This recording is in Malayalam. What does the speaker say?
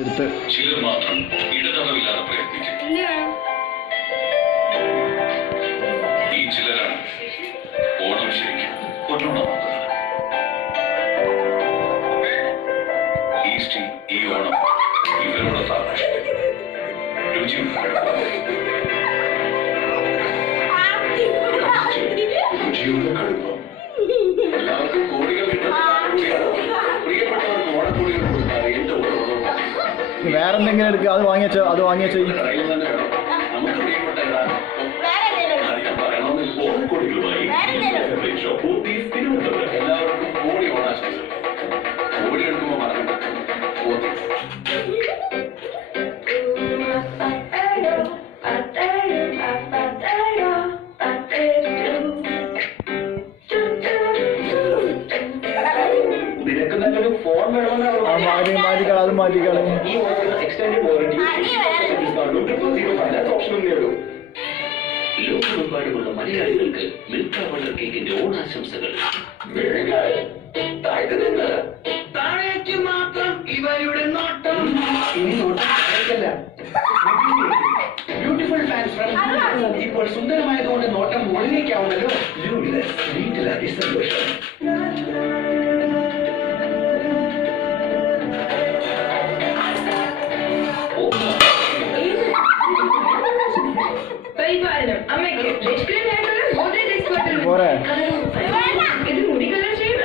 എടുത്ത്. ചിലർ മാത്രം ഇടതടവില്ലാതെ പ്രയത്നിക്കും. ഈ ചിലരാണ് ഓണം ശരിക്കും ഈസ്റ്റർ ഈ ഓണം ഇവരോടൊത്ത് ആഘോഷിക്കും വേറെ എന്തെങ്കിലും എടുക്കുക അത് വാങ്ങിയച്ചോ അത് വാങ്ങിയച്ചോ മാറ്റി മാറ്റിക്കള അത് മാറ്റിക്കളെ ലോകമെമ്പാടുമുള്ള മലയാളികൾക്ക് മിൽക്ക വണ്ടർ കേക്കിന്റെ ഓണാശംസകൾ താഴേക്ക് മാത്രം ഇവരുടെ നോട്ടം. ബ്യൂട്ടിഫുൾ ഫാൻസ് ഇപ്പോൾ സുന്ദരമായതുകൊണ്ട് നോട്ടം മുകളിലേക്കാവുന്നല്ലോ അതിസന്തോഷം పరిపాలనం ఆమెకు రెస్టారెంట్ మోడల్ రెస్టారెంట్